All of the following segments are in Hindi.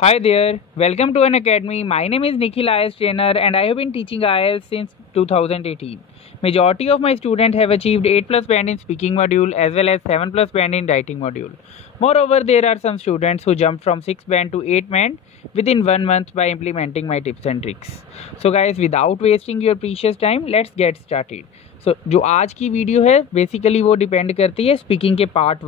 Hi there, welcome to an academy. My name is Nikhil IELTS trainer and I have been teaching IELTS since 2018. Majority of my students have achieved 8 plus band in speaking module as well as 7 plus band in writing module. Moreover, there are some students who jumped from 6 band to 8 band within 1 month by implementing my tips and tricks. So guys, without wasting your precious time, let's get started. जो आज की वीडियो है बेसिकली वो डिपेंड करती है स्पीकिंग के पार्ट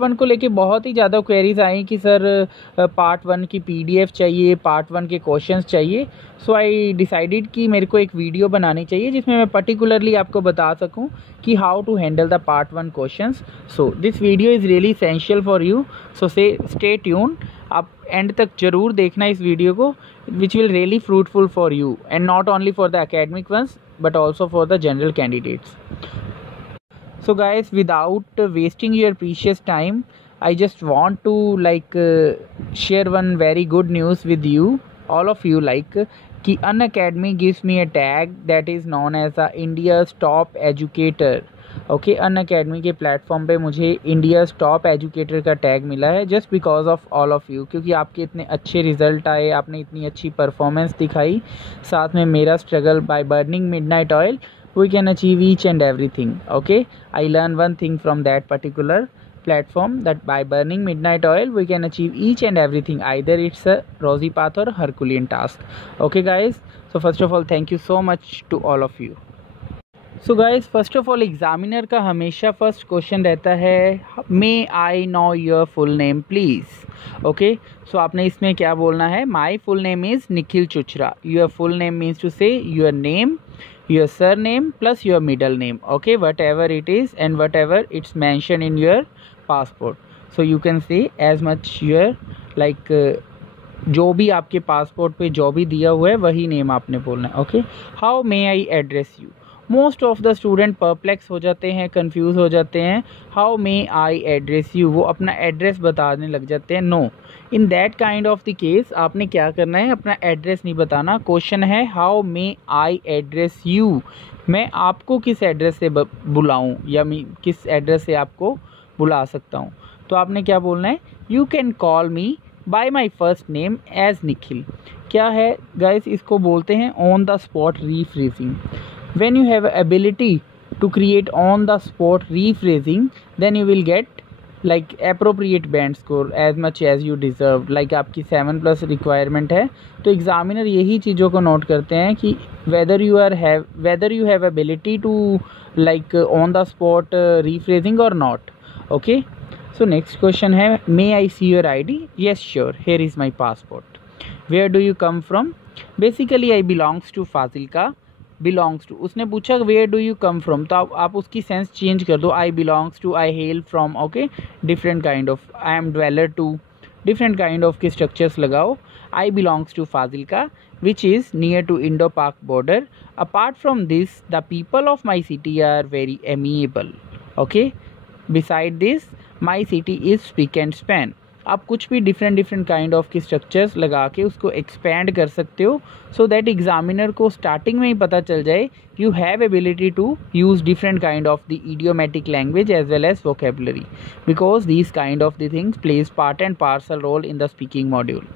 वन को लेके बहुत ही ज़्यादा क्वेरीज आई कि सर पार्ट 1 की पीडीएफ चाहिए, पार्ट 1 के क्वेश्चंस चाहिए. सो आई डिसाइडेड कि मेरे को एक वीडियो बनानी चाहिए जिसमें मैं पर्टिकुलरली आपको बता सकूं कि how to handle the part 1 questions. So this video is really essential for you, so stay tune. आप एंड तक जरूर देखना इस वीडियो को, which will really fruitful for you and not only for the academic ones but also for the general candidates. So guys, without wasting your precious time, I just want to share one very good news with you, all of you, कि Unacademy gives me a tag that is known as India's top educator. Okay, Unacademy के प्लेटफॉर्म पे मुझे इंडियाज़ टॉप एजुकेटर का टैग मिला है just because of all of you, क्योंकि आपके इतने अच्छे रिजल्ट आए, आपने इतनी अच्छी परफॉर्मेंस दिखाई, साथ में मेरा struggle. By burning midnight oil we can achieve each and everything. Okay, I learn one thing from that particular platform that by burning midnight oil we can achieve each and everything, either it's a rosy path or Herculean task. Okay guys, so first of all thank you so much to all of you. So guys, first of all examiner का हमेशा फर्स्ट क्वेश्चन रहता है may I know your full name please. Okay, so आपने इसमें क्या बोलना है, my full name is Nikhil Chuchra. Your full name means to say your name, your surname plus your middle name, okay, whatever it is and whatever it's mentioned in your passport. So you can say as much your जो भी आपके पासपोर्ट पे जो भी दिया हुआ है वही नेम आपने बोलना है. Okay, how may I address you. Most of the student perplex हो जाते हैं, कंफ्यूज हो जाते हैं. How may I address you, वो अपना एड्रेस बताने लग जाते हैं. No, in that kind of the case आपने क्या करना है, अपना एड्रेस नहीं बताना. क्वेश्चन है how may I address you, मैं आपको किस एड्रेस से बुलाऊं या मैं किस एड्रेस से आपको बुला सकता हूं. तो आपने क्या बोलना है, you can call me by my first name as Nikhil. क्या है गाइस, इसको बोलते हैं on the spot rephrasing. When you have ability to create on the spot rephrasing, then you will get appropriate band score as much as you deserve. आपकी 7 plus requirement है, तो एग्जामिनर यही चीज़ों को नोट करते हैं कि whether you have ability to on the spot rephrasing or not. Okay, so next question है, may I see your ID? Yes sure, here is my passport. Where do you come from? Basically I belongs to Fazilka. Belongs to, उसने पूछा where do you come from, तो आप उसकी सेंस चेंज कर दो. I belongs to, I hail from. Okay, different kind of, I am dweller to, different kind of के स्ट्रक्चर्स लगाओ. I belongs to Fazilka which is near to Indo Pak border. Apart from this the people of my city are very amiable. Okay, beside this my city is speak and span. आप कुछ भी डिफरेंट काइंड ऑफ की स्ट्रक्चर्स लगा के उसको एक्सपैंड कर सकते हो, सो दैट एग्जामिनर को स्टार्टिंग में ही पता चल जाए you have ability to use different kind of the idiomatic language as well as vocabulary, because these kind of the things plays part and parcel role in the speaking module.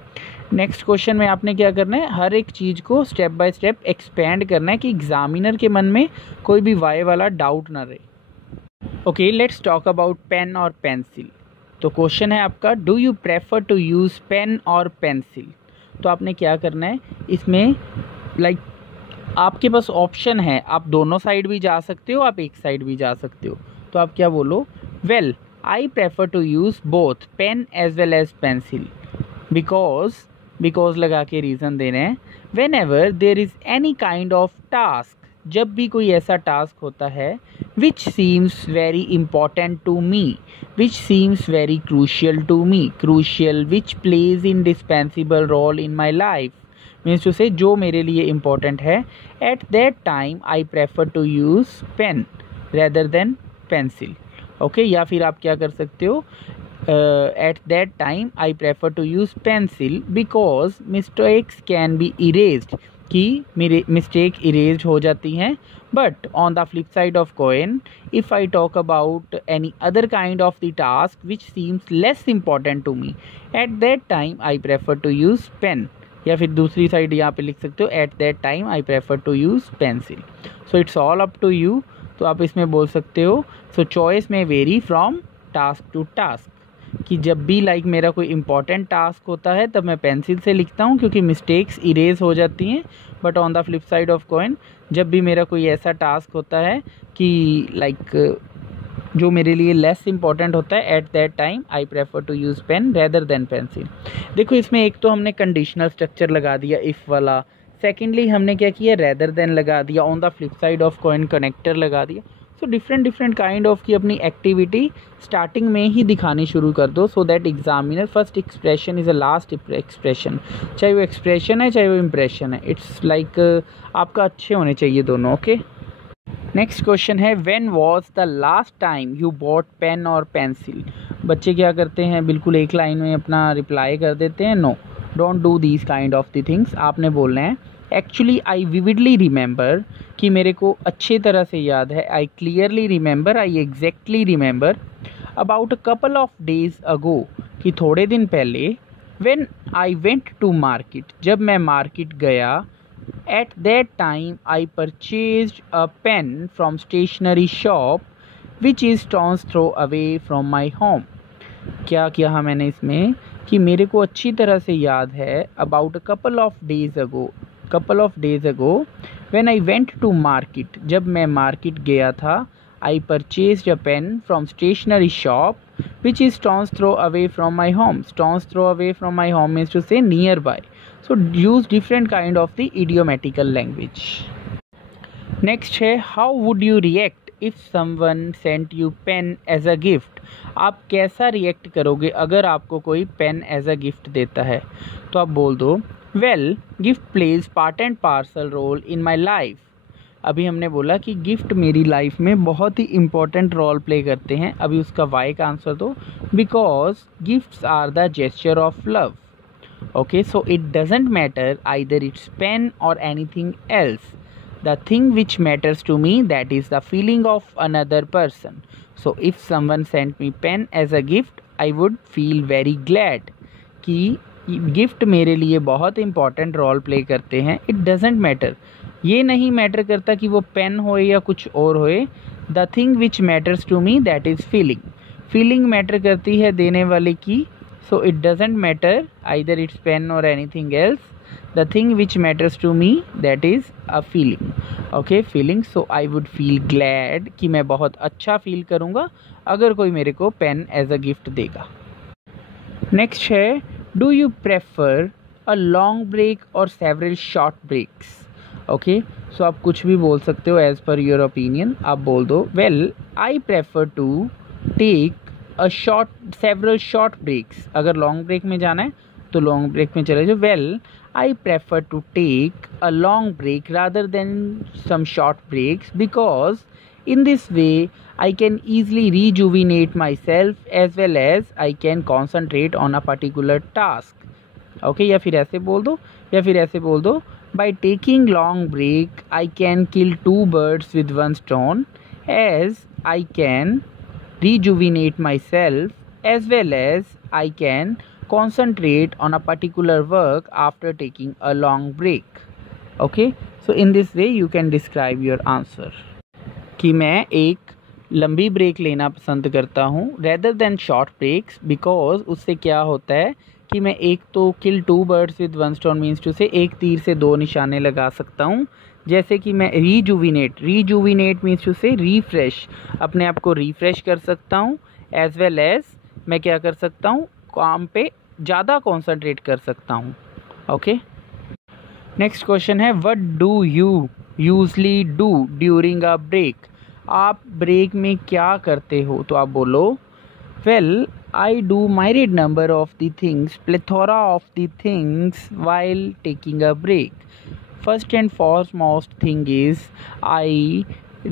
Next question में आपने क्या करना है, हर एक चीज़ को स्टेप बाय स्टेप एक्सपैंड करना है कि एग्जामिनर के मन में कोई भी वाई वाला डाउट ना रहे. Okay, let's talk about pen or pencil. तो क्वेश्चन है आपका, do you prefer to use pen or pencil. तो आपने क्या करना है, इसमें आपके पास ऑप्शन है, आप दोनों साइड भी जा सकते हो, आप एक साइड भी जा सकते हो. तो आप क्या बोलो, well I prefer to use both pen as well as pencil because लगा के रीज़न दे रहे हैं. Whenever there is any kind of task, जब भी कोई ऐसा टास्क होता है which seems very important to me, which seems very crucial to me, which plays indispensable role in my life, means to say जो मेरे लिए important है, at that time I prefer to use pen rather than pencil. okay, या फिर आप क्या कर सकते हो, at that time I prefer to use pencil because mistakes can be erased, कि मेरे मिस्टेक इरेज हो जाती हैं But on the flip side of coin, if I talk about any other kind of the task which seems less important to me, at that time I prefer to use pen. या फिर दूसरी साइड यहाँ पे लिख सकते हो at that time I prefer to use pencil. So it's all up to you. तो आप इसमें बोल सकते हो सो चॉइस में vary from task to task, कि जब भी लाइक मेरा कोई इंपॉर्टेंट टास्क होता है तब मैं पेंसिल से लिखता हूँ क्योंकि मिस्टेक्स इरेज हो जाती हैं. But on the flip side of coin, जब भी मेरा कोई ऐसा टास्क होता है कि लाइक जो मेरे लिए लेस इंपॉर्टेंट होता है, at that time I prefer to use pen rather than pencil. देखो इसमें एक तो हमने कंडीशनल स्ट्रक्चर लगा दिया इफ़ वाला, सेकेंडली हमने क्या किया रेदर देन लगा दिया, on the flip side of coin connector लगा दिया. सो डिफरेंट काइंड ऑफ की अपनी एक्टिविटी स्टार्टिंग में ही दिखानी शुरू कर दो, सो that examiner first expression is a last expression. चाहे वो एक्सप्रेशन है चाहे वो इम्प्रेशन है, इट्स लाइक आपका अच्छे होने चाहिए दोनों. ओके, नेक्स्ट क्वेश्चन है when was the last time you bought pen or pencil. बच्चे क्या करते हैं, बिल्कुल एक लाइन में अपना रिप्लाई कर देते हैं. No, don't do these kind of the things. आपने बोलना है एक्चुअली आई विविडली रिमेंबर, कि मेरे को अच्छे तरह से याद है. I clearly remember, I exactly remember. About a couple of days ago, कि थोड़े दिन पहले. When I went to market, जब मैं मार्केट गया. At that time I purchased a pen from stationery shop which is stone's throw away from my home. क्या किया मैंने इसमें कि मेरे को अच्छी तरह से याद है. about a couple of days ago when I went to market, जब मैं मार्केट गया था. I purchased a pen from stationery shop which is stone's throw away from my home. Stone's throw away from my home means to say nearby. So use different kind of the idiomatical language. Next है how would you react if someone sent you pen as a gift. आप कैसा रिएक्ट करोगे अगर आपको कोई पेन एज अ गिफ्ट देता है. तो आप बोल दो well gift plays part and parcel role in my life. अभी हमने बोला कि गिफ्ट मेरी लाइफ में बहुत ही इंपॉर्टेंट रोल प्ले करते हैं. अभी उसका वाई का आंसर दो. Because gifts are the gesture of love. Okay, so it doesn't matter either it's pen or anything else. The thing which matters to me, that is the feeling of another person. So if someone sent me pen as a gift, I would feel very glad कि गिफ्ट मेरे लिए बहुत इंपॉर्टेंट रोल प्ले करते हैं. इट डजेंट मैटर, ये नहीं मैटर करता कि वो पेन होए या कुछ और होए. The thing which matters to me, that is feeling. Feeling matter करती है देने वाले की. So it doesn't matter either it's pen or anything else. The thing which matters to me, that is a feeling. Okay, feeling. So I would feel glad कि मैं बहुत अच्छा फील करूँगा अगर कोई मेरे को पेन एज अ गिफ्ट देगा. नेक्स्ट है do you prefer a long break or several short breaks. Okay, so आप कुछ भी बोल सकते हो एज पर योर ओपिनियन. आप बोल दो well I prefer to take several short breaks. अगर लॉन्ग ब्रेक में जाना है तो लॉन्ग ब्रेक में चले जाओ. Well I prefer to take a long break rather than some short breaks because in this way I can easily rejuvenate myself as well as I can concentrate on a particular task. Okay, या फिर ऐसे बोल दो by taking long break I can kill two birds with one stone as I can rejuvenate myself as well as I can concentrate on a particular work after taking a long break. Okay, so in this way you can describe your answer. कि मैं एक लंबी ब्रेक लेना पसंद करता हूँ rather than short breaks because उससे क्या होता है कि मैं एक तो kill two birds with one stone means to say एक तीर से दो निशाने लगा सकता हूँ. जैसे कि मैं रीजुविनेट मीन्स टू से रिफ्रेश, अपने आप को रिफ्रेश कर सकता हूँ. एज वेल एज मैं क्या कर सकता हूँ, काम पे ज़्यादा कॉन्सेंट्रेट कर सकता हूँ. ओके, नेक्स्ट क्वेश्चन है what do you usually do during a break. आप ब्रेक में क्या करते हो. तो आप बोलो well I do myriad number of the things, plethora of the things while taking a break. First and foremost thing is I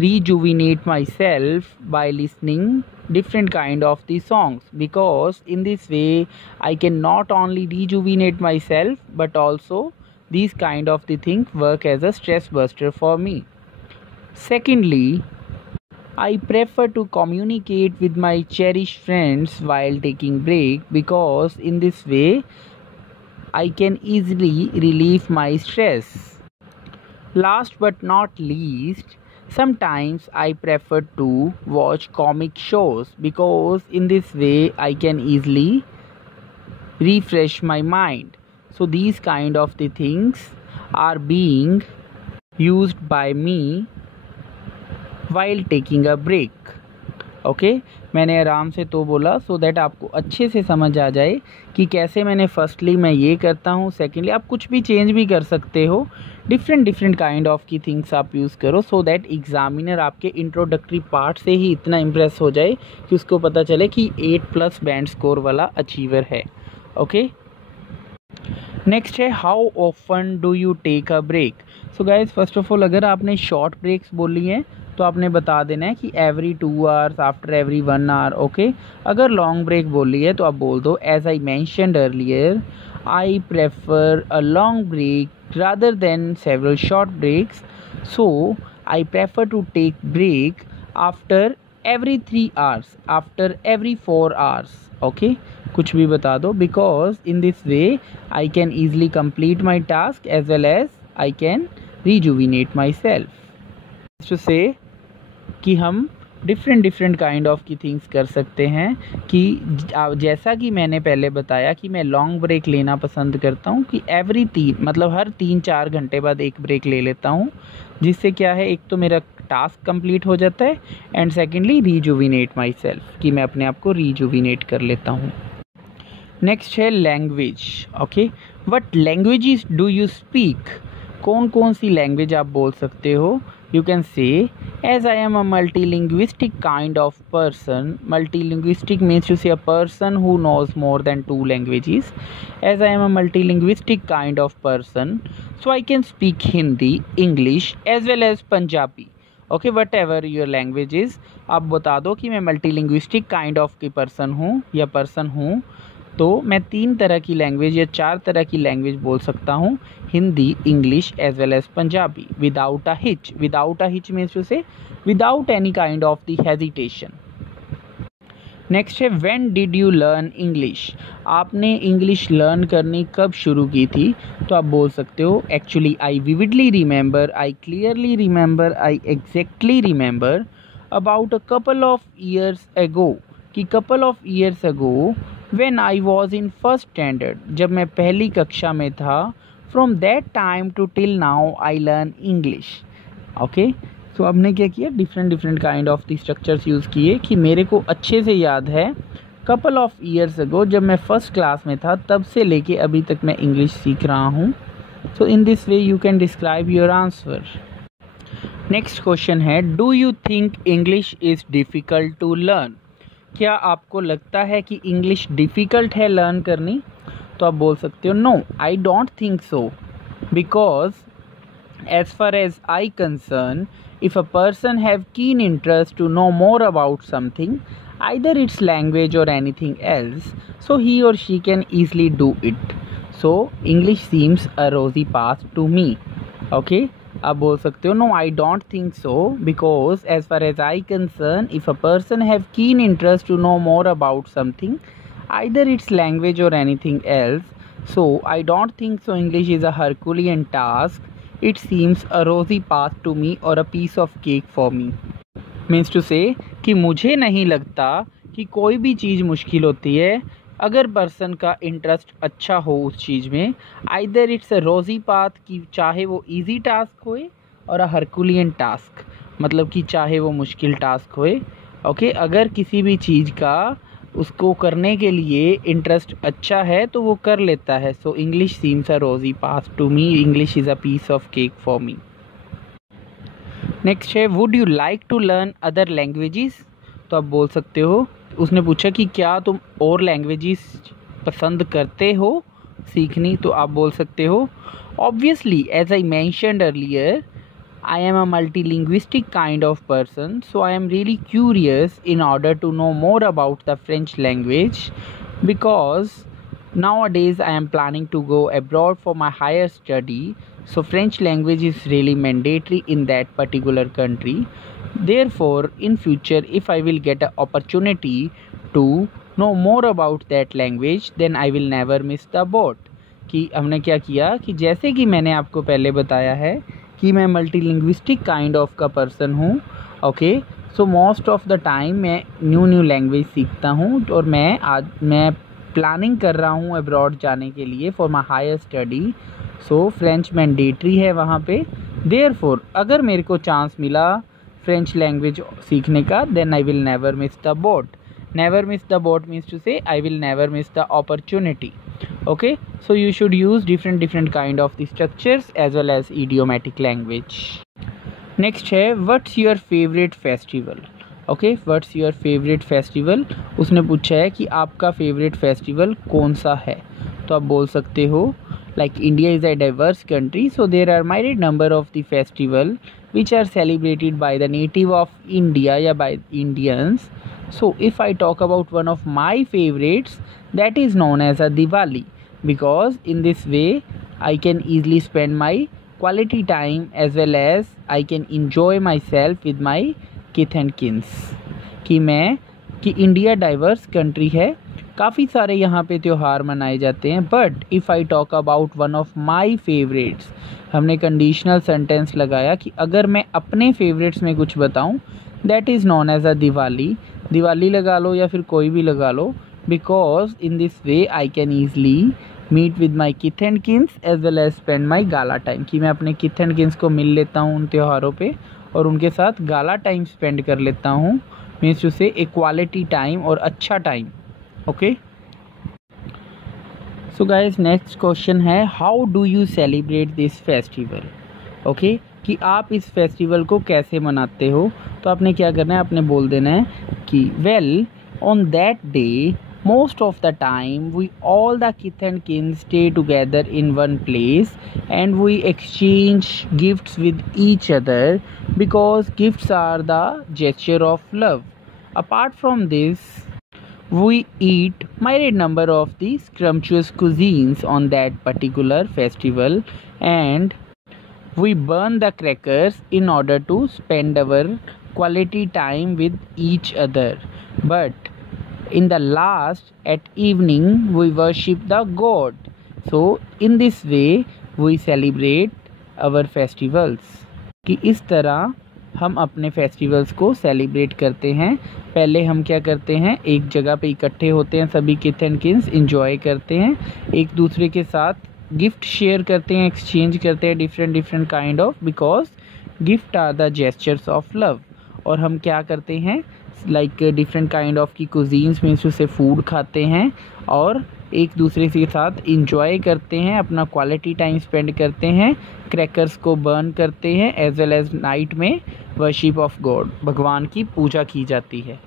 rejuvenate myself by listening different kind of the songs because in this way I can not only rejuvenate myself but also these kind of the things work as a stress buster for me. Secondly, I prefer to communicate with my cherished friends while taking break because in this way I can easily relieve my stress. Last but not least, sometimes I prefer to watch comic shows because in this way I can easily refresh my mind. So these kind of the things are being used by me while taking a break. Okay मैंने आराम से तो बोला सो दैट आपको अच्छे से समझ आ जाए कि कैसे मैंने फर्स्टली मैं ये करता हूँ, सेकेंडली आप कुछ भी चेंज भी कर सकते हो, डिफरेंट काइंड ऑफ की थिंग्स आप यूज़ करो सो दैट एग्जामिनर आपके इंट्रोडक्टरी पार्ट से ही इतना इम्प्रेस हो जाए कि उसको पता चले कि 8+ बैंड स्कोर वाला अचीवर है. ओके नेक्स्ट है how often do you take a break. So guys first of all अगर आपने शॉर्ट ब्रेक्स बोली हैं तो आपने बता देना है कि every 2 hours, after every 1 hour. Okay अगर लॉन्ग ब्रेक बोली है तो आप बोल दो as I mentioned earlier I prefer a long break rather than several short breaks. So I prefer to take break after every 3 hours, after every 4 hours. Okay कुछ भी बता दो because in this way I can easily complete my task as well as I can rejuvenate my self. To say कि हम डिफरेंट काइंड ऑफ की थिंग्स कर सकते हैं कि जैसा कि मैंने पहले बताया कि मैं लॉन्ग ब्रेक लेना पसंद करता हूँ कि एवरी 3 मतलब हर 3-4 घंटे बाद एक ब्रेक ले लेता हूँ, जिससे क्या है एक तो मेरा टास्क कंप्लीट हो जाता है and secondly rejuvenate my self कि मैं अपने आप को रिजुविनेट कर लेता हूँ. नेक्स्ट है language. Okay what languages do you speak. कौन कौन सी लैंग्वेज आप बोल सकते हो. You can say as I am a multilinguistic kind of person. Multilinguistic means to say a person who knows more than 2 languages. As I am a multilinguistic kind of person, so I can speak Hindi, English as well as Punjabi. Okay, whatever your language is, आप बता दो कि मैं multilinguistic kind of की person हूँ या person हूँ तो मैं 3 तरह की लैंग्वेज या 4 तरह की लैंग्वेज बोल सकता हूँ, Hindi, English as well as Punjabi without a hitch. Without a hitch means to say without any kind of the hesitation. Next है when did you learn English. आपने इंग्लिश लर्न करनी कब शुरू की थी. तो आप बोल सकते हो actually I vividly remember, I clearly remember, I exactly remember about a couple of years ago. कि couple of years ago when I was in first standard, जब मैं पहली कक्षा में था, from that time to till now I learn English. Okay तो हमने क्या किया different kind of the structures use किए कि मेरे को अच्छे से याद है कपल ऑफ ईयर्स अगो जब मैं फर्स्ट क्लास में था तब से लेके अभी तक मैं इंग्लिश सीख रहा हूँ. So in this way you can describe your answer. Next question है do you think English is difficult to learn. क्या आपको लगता है कि इंग्लिश डिफ़िकल्ट है लर्न करनी. तो आप बोल सकते हो no I don't think so because as far as I concern if a person have keen interest to know more about something either it's language और anything else so he or she can easily do it. So English seems a rosy path to me. Okay आप बोल सकते हो no I don't think so because as far as I concern if a person have keen interest to know more about something either it's language और anything else so I don't think so English is a herculean task. It seems a rosy path to me और a piece of cake for me. Means to say कि मुझे नहीं लगता कि कोई भी चीज़ मुश्किल होती है अगर पर्सन का इंटरेस्ट अच्छा हो उस चीज़ में. Either it's a rosy path कि चाहे वो इजी टास्क होए और अ हरकुलियन टास्क मतलब कि चाहे वो मुश्किल टास्क होए. ओके अगर किसी भी चीज़ का उसको करने के लिए इंटरेस्ट अच्छा है तो वो कर लेता है. सो English seems a rosy path to me. English is a piece of cake for me. Next है would you like to learn other languages. तो आप बोल सकते हो उसने पूछा कि क्या तुम और लैंग्वेजेस पसंद करते हो सीखनी. तो आप बोल सकते हो obviously as I mentioned earlier I am a multilinguistic kind of person, so I am really curious in order to know more about the French language because nowadays I am planning to go abroad for my higher study. So French language is really mandatory in that particular country. Therefore in future if I will get an opportunity to know more about that language, then I will never miss the boat. कि हमने क्या किया कि जैसे कि मैंने आपको पहले बताया है कि मैं मल्टीलिंग्विस्टिक काइंड ऑफ का पर्सन हूँ. Okay, so most of the time मैं न्यू लैंग्वेज सीखता हूँ और मैं प्लानिंग कर रहा हूँ अब्रॉड जाने के लिए for my higher study. So French mandatory है वहाँ पे. देयरफॉर अगर मेरे को चांस मिला फ्रेंच लैंग्वेज सीखने का, then I will never miss the boat. Never miss the boat means to say I will never miss the opportunity. Okay, so you should use different kind of the structures as well as idiomatic language. Next है what's your favorite festival. Okay, what's your favorite festival. उसने पूछा है कि आपका favorite festival कौन सा है. तो आप बोल सकते हो like India is a diverse country, so there are myriad number of the festival which are celebrated by the native of India या by Indians. So if I talk about one of my favorites, that is known as a Diwali, because in this way I can easily spend my quality time as well as I can enjoy myself with my kith and kins. कि इंडिया डाइवर्स कंट्री है, काफ़ी सारे यहाँ पे त्यौहार मनाए जाते हैं. But if I talk about one of my favourites, हमने कंडीशनल सेंटेंस लगाया कि अगर मैं अपने फेवरेट्स में कुछ बताऊँ, that is known as a Diwali. Diwali लगा लो या फिर कोई भी लगा लो, because in this way I can easily meet with my kith and kins as well as spend my gala time. कि मैं अपने kith and kins को मिल लेता हूँ उन त्योहारों पे और उनके साथ गाला टाइम स्पेंड कर लेता हूँ. मीन्स टू से एक क्वालिटी टाइम और अच्छा time. Okay, so guys next question है how do you celebrate this festival. Okay, कि आप इस फेस्टिवल को कैसे मनाते हो. तो आपने क्या करना है, आपने बोल देना है कि well on that day most of the time we all the kith and kin stay together in one place and we exchange gifts with each other because gifts are the gesture of love. Apart from this, we eat myriad number of the scrumptious cuisines on that particular festival and we burn the crackers in order to spend our quality time with each other. But in the last at evening we worship the god. So in this way we celebrate our festivals. कि इस तरह हम अपने फेस्टिवल्स को सेलिब्रेट करते हैं. पहले हम क्या करते हैं, एक जगह पे इकट्ठे होते हैं सभी किथ एंड किन्स, इंजॉय करते हैं, एक दूसरे के साथ गिफ्ट शेयर करते हैं, एक्सचेंज करते हैं different kind of, because gift are the gestures of love. और हम क्या करते हैं लाइक डिफरेंट काइंड ऑफ की कुजीन्स मीन्स उससे फूड खाते हैं और एक दूसरे के साथ इंजॉय करते हैं, अपना क्वालिटी टाइम स्पेंड करते हैं, क्रैकर्स को बर्न करते हैं, एज वेल एज नाइट में वर्शिप ऑफ गॉड, भगवान की पूजा की जाती है.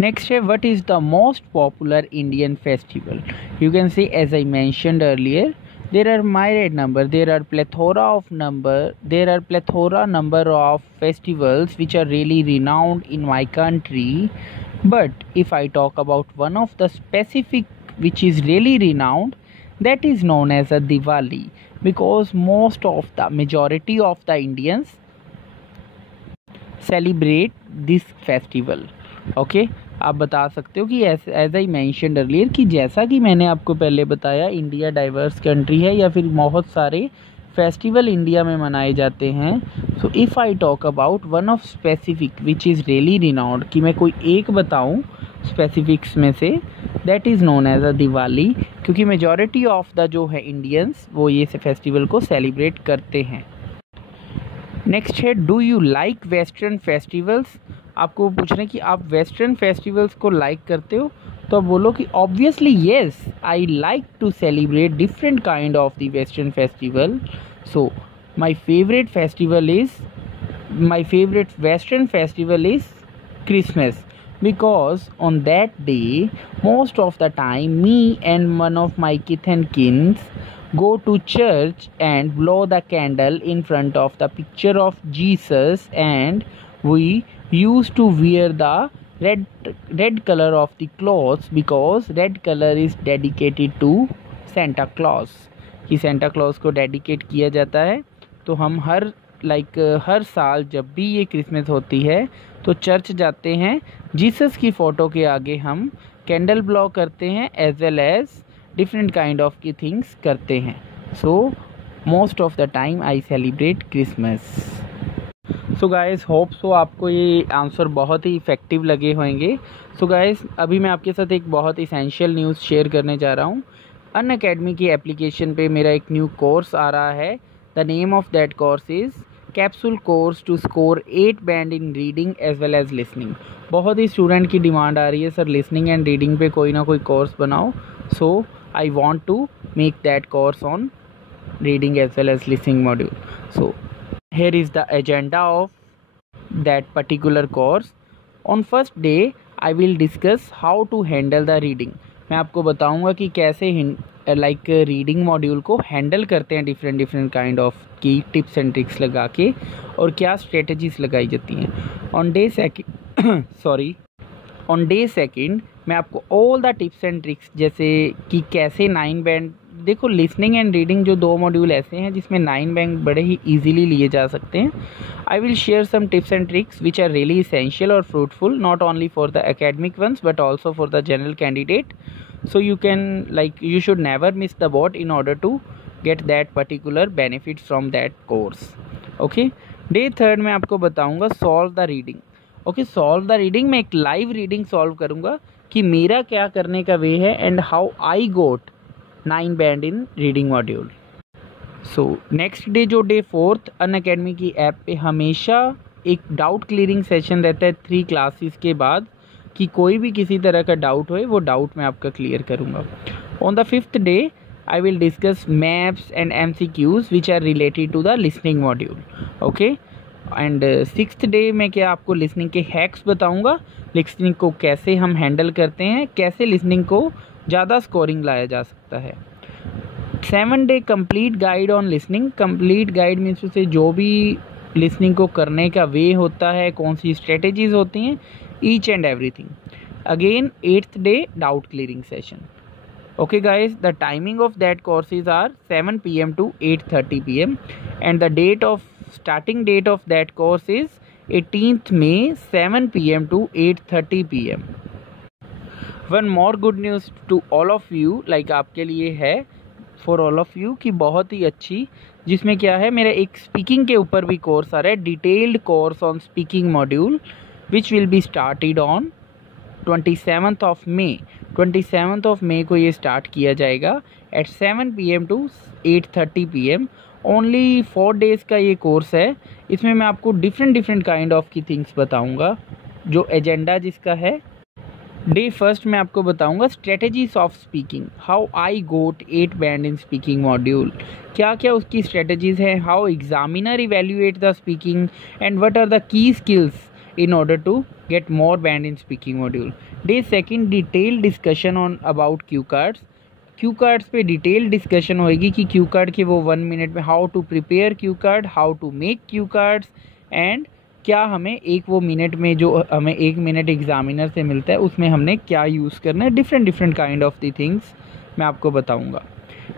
नेक्स्ट है what is the most popular Indian festival. You can say as I mentioned earlier there are myriad number, there are plethora number of festivals which are really renowned in my country. But if I talk about one of the specific which is really renowned, that is known as a Diwali, because majority of the Indians celebrate this festival. Okay, आप बता सकते हो कि एज आई मैंशनड अर्लियर कि जैसा कि मैंने आपको पहले बताया इंडिया डाइवर्स कंट्री है या फिर बहुत सारे फेस्टिवल इंडिया में मनाए जाते हैं. So if I talk about one of specific which is really renowned, कि मैं कोई एक बताऊं स्पेसिफिक्स में से, that is known as a Diwali, क्योंकि मेजॉरिटी ऑफ द जो है इंडियंस वो ये फेस्टिवल को सेलिब्रेट करते हैं. नेक्स्ट है do you like western festivals. आपको पूछ रहे हैं कि आप वेस्टर्न फेस्टिवल्स को लाइक करते हो, तो आप बोलो कि obviously yes, I like to celebrate different kind of the western festival. So my favourite western festival is Christmas, because on that day most of the time me and one of my kith and kins go to church and blow the candle in front of the picture of Jesus, and we used to wear the red color of the clothes because red color is dedicated to Santa Claus. कि सेंटा क्लॉज को डेडिकेट किया जाता है। तो हम हर साल जब भी ये क्रिसमस होती है तो चर्च जाते हैं, जीसस की फ़ोटो के आगे हम कैंडल ब्लो करते हैं as well as different kind of की थिंग्स करते हैं। So most of the time I celebrate Christmas. So guys, hope so आपको ये आंसर बहुत ही इफ़ेक्टिव लगे होंगे। सो गाइस, अभी मैं आपके साथ एक बहुत इसेंशियल न्यूज़ शेयर करने जा रहा हूँ। अनअकैडमी की एप्लीकेशन पे मेरा एक न्यू कोर्स आ रहा है। The name of that course is capsule course to score 8 band in reading as well as listening. बहुत ही स्टूडेंट की डिमांड आ रही है, सर लिसनिंग एंड रीडिंग पे कोई ना कोई कोर्स बनाओ। So I want to make that course on reading as well as listening module. So here is the agenda of that particular course. On first day I will discuss how to handle the reading. मैं आपको बताऊंगा कि कैसे रीडिंग मॉड्यूल को हैंडल करते हैं डिफरेंट काइंड ऑफ की टिप्स एंड ट्रिक्स लगा के, और क्या स्ट्रेटजीज लगाई जाती हैं। ऑन डे सेकेंड मैं आपको all the tips and tricks, जैसे कि कैसे 9 बैंड, देखो लिसनिंग एंड रीडिंग जो 2 मॉड्यूल ऐसे हैं जिसमें 9 बैंड बड़े ही इजीली लिए जा सकते हैं। I will share some tips and tricks which are really essential और fruitful not only for the academic ones but also for the general candidate. So you should never miss the boat in order to get that particular benefit from that course. Okay, day third में आपको बताऊंगा solve the reading. Okay, solve the reading में एक लाइव रीडिंग सॉल्व करूंगा कि मेरा क्या करने का वे है and how I got 9 band in reading module. So next day जो डे फोर्थ, अनअकैडमी की ऐप पे हमेशा एक डाउट क्लियरिंग सेशन रहता है 3 क्लासेस के बाद, कि कोई भी किसी तरह का डाउट होए वो डाउट मैं आपका क्लियर करूँगा। On the 5th day I will discuss maps and MCQs which are related to the listening module. Okay, and 6th day में क्या आपको listening के hacks बताऊंगा, listening को कैसे हम handle करते हैं, कैसे listening को ज़्यादा scoring लाया जा सकता है। 7th day complete guide on listening. complete guide means से जो भी listening को करने का way होता है, कौन सी strategies होती हैं, each and everything. Again 8th day doubt clearing session. Okay guys, the timing of that courses are 7 PM to 8:30 PM and the starting date of that course is 18th May 7 PM to 8:30 PM. One more good news to all of you, आपके लिए है for all of you, कि बहुत ही अच्छी, जिसमें क्या है, मेरा एक स्पीकिंग के ऊपर भी कोर्स आ रहा है, detailed course on speaking module which will be started on 27th of May. 27th of May को ये स्टार्ट किया जाएगा at 7 PM to 8:30 PM। Only 4 days का ये कोर्स है। इसमें मैं आपको डिफरेंट काइंड ऑफ की थिंग्स बताऊंगा। जो एजेंडा जिसका है, डे फर्स्ट में आपको बताऊंगा strategies of speaking, how I got 8 band in speaking module, क्या क्या उसकी स्ट्रेटजीज हैं, हाउ examiner evaluate the speaking and what are the key skills in order to get more band in speaking module. Day second detailed discussion on about cue cards. Cue cards पे डिटेल डिस्कशन होएगी कि क्यू कार्ड के वो 1 मिनट में how to prepare cue card, how to make cue cards, and क्या हमें एक वो मिनट में जो हमें 1 मिनट एग्जामिनर से मिलता है उसमें हमने क्या यूज़ करना है, different kind of the things मैं आपको बताऊँगा।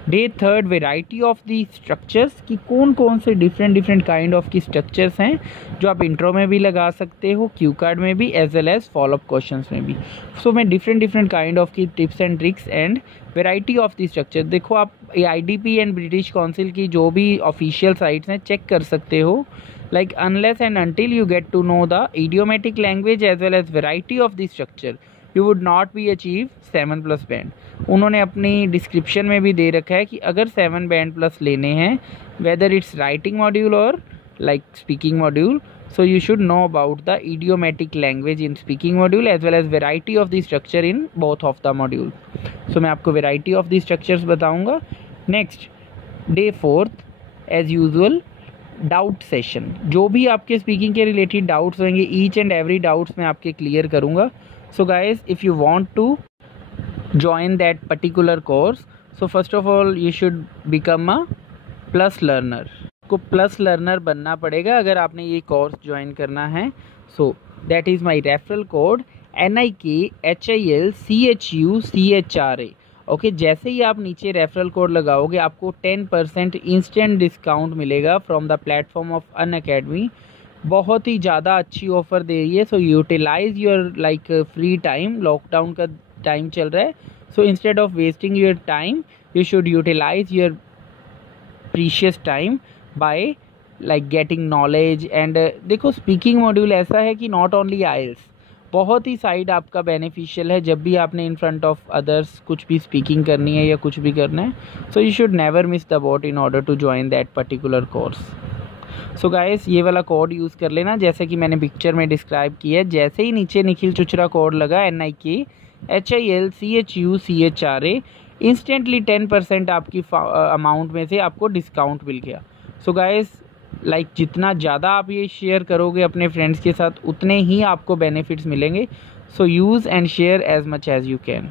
Day third variety of the structures, कि कौन से डिफरेंट काइंड ऑफ की स्ट्रक्चर्स हैं जो आप इंट्रो में भी लगा सकते हो, क्यू कार्ड में भी, as well as follow up questions में भी। सो मैं डिफरेंट काइंड ऑफ की tips and tricks and variety of the structure, देखो आप AIDP एंड ब्रिटिश काउंसिल की जो भी ऑफिशियल साइट्स हैं चेक कर सकते हो। Unless and until you get to know the idiomatic language as well as variety of the structure, you would not be achieve 7+ band. उन्होंने अपनी डिस्क्रिप्शन में भी दे रखा है कि अगर 7 बैंड प्लस लेने हैं, वेदर इट्स राइटिंग मॉड्यूल और speaking module, so you should know about the idiomatic language in speaking module as well as variety of the structure in both of the module. So मैं आपको वेराइटी ऑफ द स्ट्रक्चर्स बताऊंगा। Next day fourth as usual doubt session, जो भी आपके स्पीकिंग के रिलेटेड डाउट्स होंगे, ईच एंड एवरी डाउट्स मैं आपके क्लियर करूँगा। So guys, if you want to join that particular course, so first of all you should become a plus learner. को plus learner बनना पड़ेगा अगर आपने ये कोर्स ज्वाइन करना है। So that is my referral code NIKHILCHUCHRA। Okay जैसे ही आप नीचे रेफरल कोड लगाओगे आपको 10% इंस्टेंट डिस्काउंट मिलेगा from the platform of Unacademy. बहुत ही ज़्यादा अच्छी ऑफ़र दे रही है। So utilise your like free time, lockdown का टाइम चल रहा है। So instead of wasting your time you should utilise your precious time by like getting knowledge. And देखो स्पीकिंग मॉड्यूल ऐसा है कि नॉट ओनली आइल्स, बहुत ही साइड आपका बेनिफिशियल है जब भी आपने इन फ्रंट ऑफ अदर्स कुछ भी स्पीकिंग करनी है या कुछ भी करना है। So you should never miss the boat in order to join that particular course. So guys ये वाला कोड यूज़ कर लेना जैसे कि मैंने पिक्चर में डिस्क्राइब किया है। जैसे ही नीचे निखिल चुचरा कोड लगा NIKHILCHUCHRA, इंस्टेंटली 10% आपकी अमाउंट में से आपको डिस्काउंट मिल गया। सो गाइस लाइक जितना ज़्यादा आप ये शेयर करोगे अपने फ्रेंड्स के साथ उतने ही आपको बेनिफिट्स मिलेंगे। So use and share as much as you can.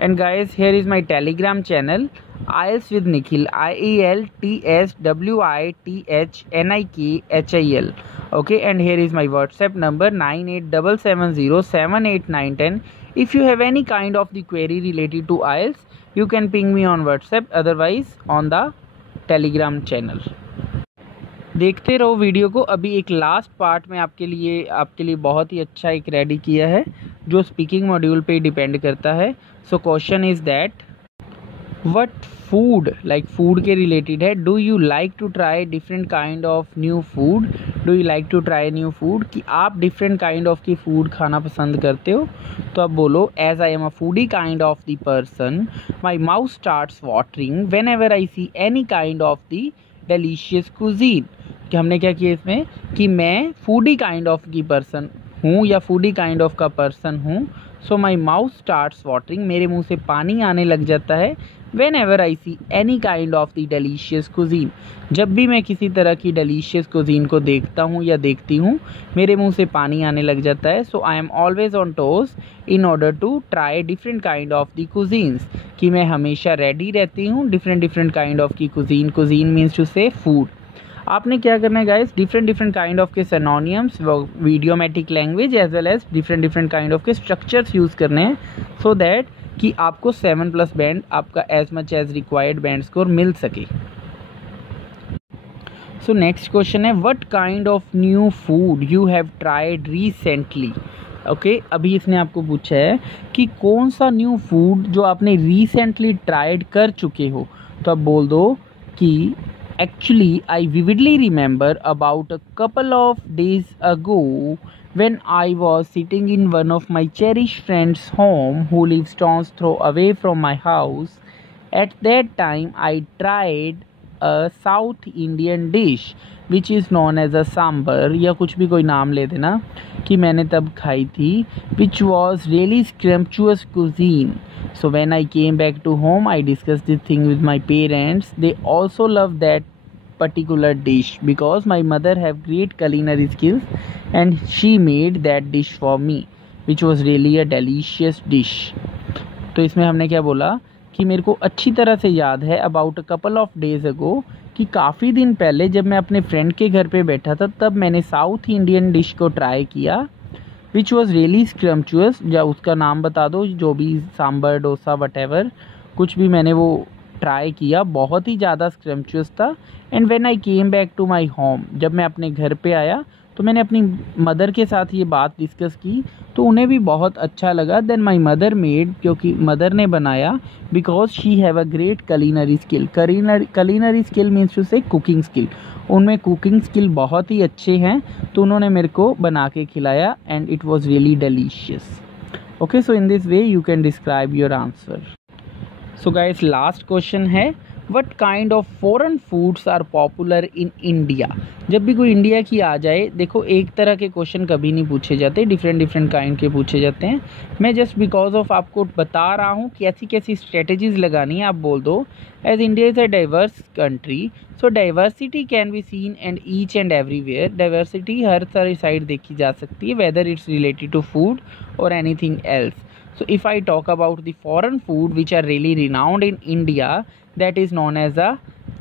And guys here is my Telegram channel IELTS with Nikhil, IELTSWITHNIKHIL. Okay, and here is my WhatsApp number 9877078910. If you have any kind of the query related to IELTS, you can ping me on WhatsApp, otherwise on the Telegram channel. देखते रहो वीडियो को। अभी एक लास्ट पार्ट में आपके लिए बहुत ही अच्छा एक रेडी किया है जो स्पीकिंग मॉड्यूल पे डिपेंड करता है। So question is that what food, like food के रिलेटेड है। Do you like to try different kind of new food, do you like to try new food, कि आप डिफरेंट काइंड ऑफ की फूड खाना पसंद करते हो। तो आप बोलो as I am a foodie kind of the person, my mouth starts watering whenever I see any kind of the delicious cuisine. कि हमने क्या किया इसमें कि मैं फूडी काइंड ऑफ की पर्सन हूँ या फूडी काइंड ऑफ का पर्सन हूँ। सो माई माउथ स्टार्ट्स वाटरिंग, मेरे मुंह से पानी आने लग जाता है। When ever I see any kind of the delicious cuisine, जब भी मैं किसी तरह की डेलीशियस कुजीन को देखता हूँ या देखती हूँ मेरे मुंह से पानी आने लग जाता है। So I am always on toes in order to try different kind of the cuisines, कि मैं हमेशा रेडी रहती हूँ डिफरेंट काइंड ऑफ की cuisine. Cuisine means to say food. आपने क्या करना है गाइस, डिफरेंट काइंड ऑफ के synonyms, idiomatic language as well as different kind of के स्ट्रक्चर्स यूज़ करने हैं सो दैट कि आपको 7+ बैंड आपका as much as required band score मिल सके। सो नेक्स्ट क्वेश्चन है what kind of new food you have tried recently. Okay अभी इसने आपको पूछा है कि कौन सा न्यू फूड जो आपने रिसेंटली ट्राइड कर चुके हो। तो आप बोल दो कि actually I vividly remember about a couple of days ago when I was sitting in one of my cherished friends' home who lives stone's throw away from my house. At that time I tried a South Indian dish which is known as a sambar, या कुछ भी कोई नाम ले देना, कि मैंने तब खाई थी, which was really scrumptious cuisine. So when I came back to home, I discussed this thing with my parents. They also love that particular dish because my mother have great culinary skills and she made that dish for me, which was really a delicious dish. तो इसमें हमने क्या बोला कि मेरे को अच्छी तरह से याद है about a couple of days ago, कि काफ़ी दिन पहले जब मैं अपने फ्रेंड के घर पे बैठा था तब मैंने साउथ इंडियन डिश को ट्राई किया विच वॉज रियली स्क्रम्चुअस, या उसका नाम बता दो जो भी, सांबर, डोसा, वटेवर, कुछ भी मैंने वो ट्राई किया, बहुत ही ज़्यादा स्क्रम्चुअस था। And when I came back to my home, जब मैं अपने घर पे आया तो मैंने अपनी मदर के साथ ये बात डिस्कस की तो उन्हें भी बहुत अच्छा लगा। देन माई मदर मेड, क्योंकि मदर ने बनाया, because she have a great culinary skill. Culinary skill means to say cooking skill, उनमें कुकिंग स्किल बहुत ही अच्छे हैं, तो उन्होंने मेरे को बना के खिलाया and it was really delicious. Okay, so in this way you can describe your answer. So guys last question है what kind of foreign foods are popular in India. जब भी कोई इंडिया की आ जाए, देखो एक तरह के क्वेश्चन कभी नहीं पूछे जाते, डिफरेंट काइंड के पूछे जाते हैं। मैं जस्ट बिकॉज ऑफ आपको बता रहा हूँ कि ऐसी कैसी स्ट्रेटजीज लगानी है। आप बोल दो as India is a diverse country, so diversity can be seen and each and everywhere. Diversity हर सारी साइड देखी जा सकती है, whether it's related to food और anything else. So if I talk about the foreign food which are really renowned in India, that is known as a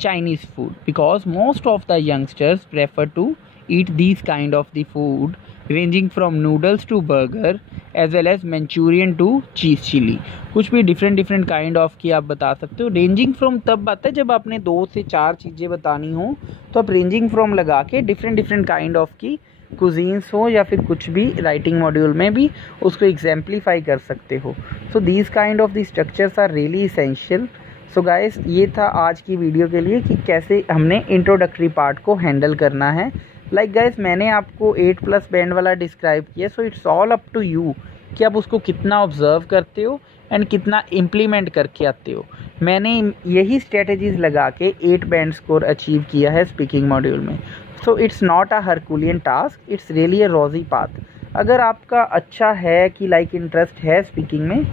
Chinese food, because most of the youngsters prefer to eat these kind of the food ranging from noodles to burger as well as Manchurian to cheese chilli, कुछ भी डिफरेंट काइंड ऑफ की आप बता सकते हो। रेंजिंग फ्रॉम तब बात है जब आपने 2 से 4 चीज़ें बतानी हो, तो आप रेंजिंग फ्रॉम लगा के डिफरेंट काइंड ऑफ की कुजीन्स हो या फिर कुछ भी राइटिंग मॉड्यूल में भी उसको एग्जाम्पलीफाई कर सकते हो। So these kind of the structures are really essential. So guys, ये था आज की वीडियो के लिए कि कैसे हमने इंट्रोडक्टरी पार्ट को हैंडल करना है। लाइक गाइस, मैंने आपको 8+ बैंड वाला डिस्क्राइब किया, so it's all up to you कि आप उसको कितना ऑब्जर्व करते हो एंड कितना इम्प्लीमेंट करके आते हो। मैंने यही स्ट्रेटजीज लगा के 8 बैंड स्कोर अचीव किया है स्पीकिंग मॉड्यूल में। So it's not a herculean task, it's really a rosy path. अगर आपका अच्छा है कि लाइक इंटरेस्ट है स्पीकिंग में,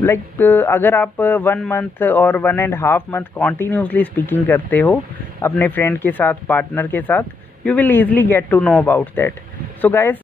लाइक अगर आप 1 मंथ और 1.5 मंथ कॉन्टीन्यूसली स्पीकिंग करते हो अपने फ्रेंड के साथ, पार्टनर के साथ, you will easily get to know about that. So guys,